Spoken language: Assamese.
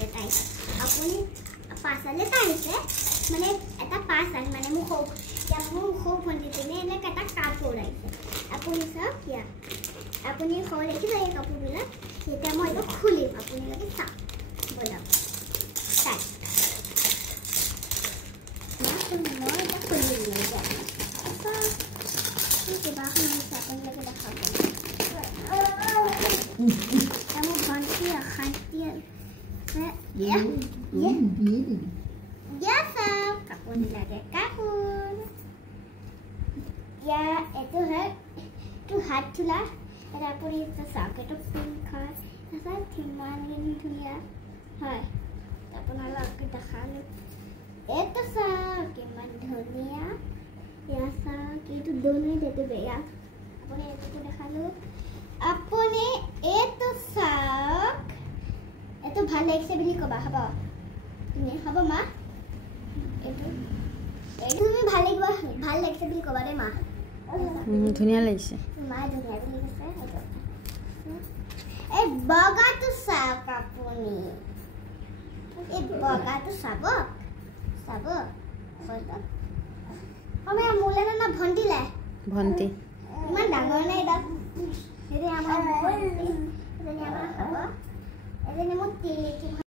লেটা আহিছে আপুনি 5 লেটা আহিছে মানে এটা 5 মানে মুখ या मुख खूब बनते ने ने कटा काट ओराइছে আপুনি সব কিয়া আপুনি খোলে কি যায় কাপোৰ বিলা এটা মই এটা খুলি আপুনি লাগি সা বলা স্টার্ট মই এটা খুলি দিলে যা কি বাকি সাপন লাগে দেখাব আমি Bhante খান্তি ya sab kapun lage kapun ya itu tu hat thula era puri to sake to pink hai asa thiman gini dhunia hai apna lage dekhalo eto sa ke man dhunia ya sa ki tu dono dete beya apne eto dekhalo apne eto sa eto bhal ekse bili koba haba তুমি হবা মা তুমি ভাল লাগছে বুলি কবা দে মা ধুনিয়া লাগিছে মা ধুনিয়া লাগিছে এই বগাটো সাপ আপুনি এই বগাটো সাব আমি মোলে না ভন্টিলে ভন্টি ইমান ডাঙৰ নাই দা হেৰি আমাৰ ভন্টি এজনী আমাৰ খাব এজনী মোক তেল